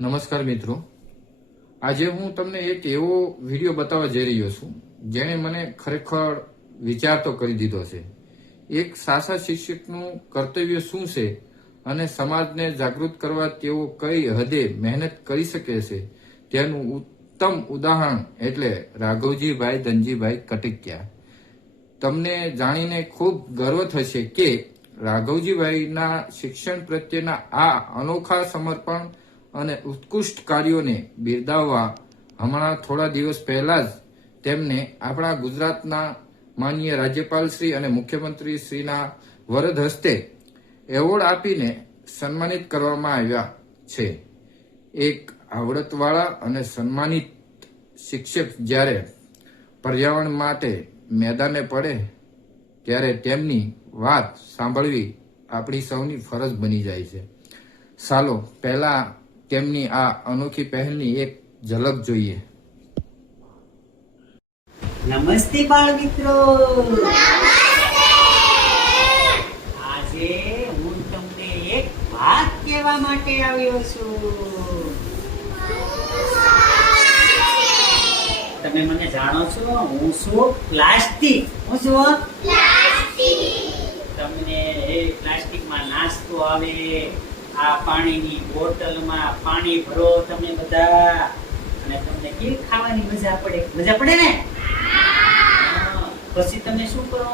નમસ્કાર મિત્રો, આજે હું તમને એક એવો વિડીયો બતાવવા જઈ રહ્યો છું જેણે મને ખરેખર વિચાર તો કરી દીધો છે. એક સાચા શિક્ષકનું કર્તવ્ય શું છે અને સમાજને જાગૃત કરવા તેઓ કઈ હદે મહેનત કરી શકે છે તેનું ઉત્તમ ઉદાહરણ એટલે રાઘવજીભાઈ ધનજીભાઈ કટકિયા. તમને જાણીને ખૂબ ગર્વ થશે કે રાઘવજીભાઈના શિક્ષણ પ્રત્યેના આ અનોખા સમર્પણ અને ઉત્કૃષ્ટ કાર્યોને બિરદાવવા હમણાં થોડા દિવસ પહેલા જ તેમને આપણા ગુજરાતના માનનીય રાજ્યપાલ શ્રી અને મુખ્યમંત્રી શ્રીના વરદ હસ્તે એવોર્ડ આપીને સન્માનિત કરવામાં આવ્યા છે. એક આવડતવાળા અને સન્માનિત શિક્ષક જ્યારે પર્યાવરણ માટે મેદાને પડે ત્યારે તેમની વાત સાંભળવી આપણી સૌની ફરજ બની જાય છે. ચાલો પહેલા તેમની આ અનોખી પહેલની એક ઝલક જોઈએ. નમસ્તે બાળ મિત્રો, આજે હું તમને એક વાત કહેવા માટે આવ્યો છું. તમે મને જાણો છો, હું છું પ્લાસ્ટિક. હું છું તમને એ પ્લાસ્ટિકમાં નાસ્તો આવે, આ પાણીની બોટલમાં પાણી ભરો તમે બધા, અને તમને કેવી ખાવાની મજા પડે. મજા પડે ને? પછી તમે શું કરો?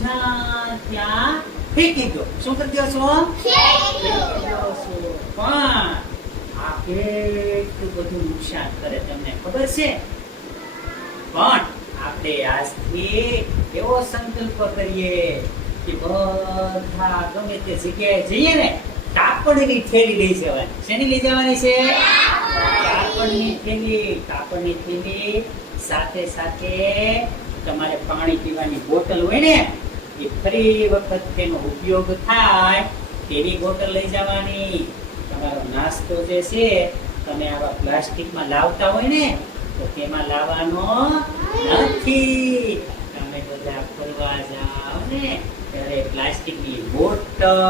જ્યાં ત્યાં ફેંકી દો. શું કરી દો છો? પણ આ કેટલું બધું નુકસાન કરે તમને ખબર છે? પણ આપણે આજથી એવો સંકલ્પ કરીએ કે બધા ગમે તે જગ્યાએ જઈએ ને, કાપડની થેલી લઈ જવાની. શેની લઈ જવાની છે? કાપડની થેલી સાથે સાથે તમારે પાણી પીવાની બોટલ હોય ને, એ ફરી વખત તેનો ઉપયોગ થાય તેવી બોટલ લઈ જવાની. તમારો નાસ્તો જે છે તમે આવા પ્લાસ્ટિકમાં લાવતા હોય ને, તો તેમાં લાવવાનો નથી. તમે બધા ફરવા જાઓ ને ત્યારે પ્લાસ્ટિકની બોટલ,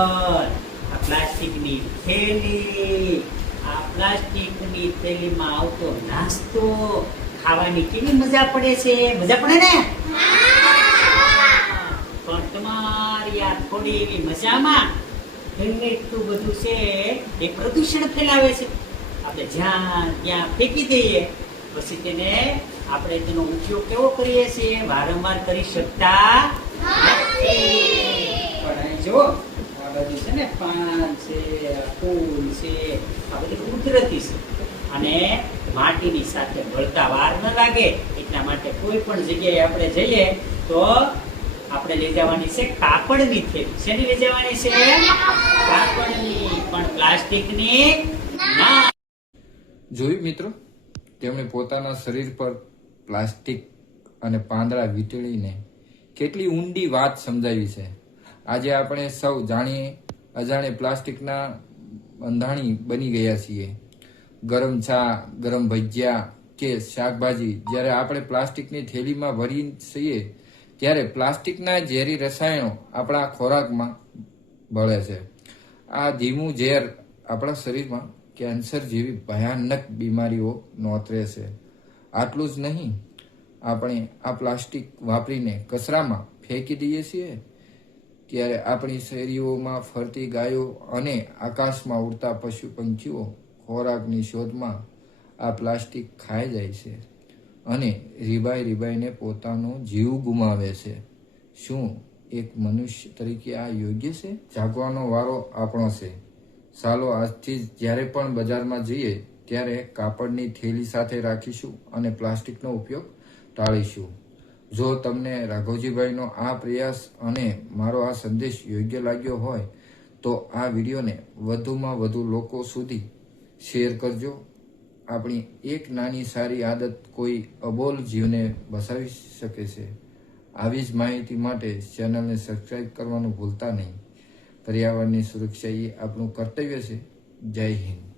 આ પ્લાસ્ટિકની થેલી, આ પ્લાસ્ટિકની થેલીમાં આવતો નાસ્તો ખાવાની કેવી મજા પડે છે? મજા પડે ને? પણ તમારી આ થોડી એવી મજામાં એટલું બધું છે એ પ્રદૂષણ ફેલાવે છે. આપણે જ્યાં ત્યાં ફેંકી દઈએ, પછી તેને આપણે તેનો ઉપયોગ કેવો કરીએ છીએ? વારંવાર કરી શકતા નથી. પણ જો આ બધું છે ને, પાન છે, ફૂલ છે, આ બધું કુદરતી છે અને માટીની સાથે ભળતા વાર ન લાગે. એટલા માટે કોઈ પણ જગ્યાએ આપણે જઈએ તો આપણે લઈ જવાની છે કાપડની થેલી. શેની લઈ જવાની છે? કાપડની, પણ પ્લાસ્ટિકની ના. જોયું મિત્રો, તેમણે પોતાના શરીર પર પ્લાસ્ટિક અને પાંદડા વીંટળીને કેટલી ઊંડી વાત સમજાવી છે. આજે આપણે સૌ જાણીએ અજાણે પ્લાસ્ટિકના બંધાણી બની ગયા છીએ. ગરમ ચા, ગરમ ભજીયા કે શાકભાજી જ્યારે આપણે પ્લાસ્ટિકની થેલીમાં ભરીએ છીએ ત્યારે પ્લાસ્ટિકના ઝેરી રસાયણો આપણા ખોરાકમાં ભળે છે. આ ધીમું ઝેર આપણા શરીરમાં કેન્સર જેવી ભયાનક બીમારીઓ નોતરે છે. આટલું જ નહીં, આપણે આ પ્લાસ્ટિક વાપરીને કચરામાં ફેંકી દઈએ છીએ ત્યારે આપણી શેરીઓમાં ફરતી ગાયો અને આકાશમાં ઉડતા પશુ પંખીઓ ખોરાકની શોધમાં આ પ્લાસ્ટિક ખાઈ જાય છે અને રીબાઈને પોતાનો જીવ ગુમાવે છે. શું એક મનુષ્ય તરીકે આ યોગ્ય છે? જાગવાનો વારો આપણો છે. ચાલો આજથી જ જ્યારે પણ બજારમાં જઈએ ત્યારે કાપડની થેલી સાથે રાખીશું અને પ્લાસ્ટિકનો ઉપયોગ ટાળીશું. જો તમને રાઘવજીભાઈનો આ પ્રયાસ અને મારો આ સંદેશ યોગ્ય લાગ્યો હોય તો આ વિડીયોને વધુમાં વધુ લોકો સુધી શેર કરજો. આપણી એક નાની સારી આદત કોઈ અબોલ જીવને બચાવી શકે છે. આવી જ માહિતી માટે ચેનલને સબસ્ક્રાઇબ કરવાનું ભૂલતા નહીં. પર્યાવરણની સુરક્ષા એ આપણું કર્તવ્ય છે. જય હિન્દ.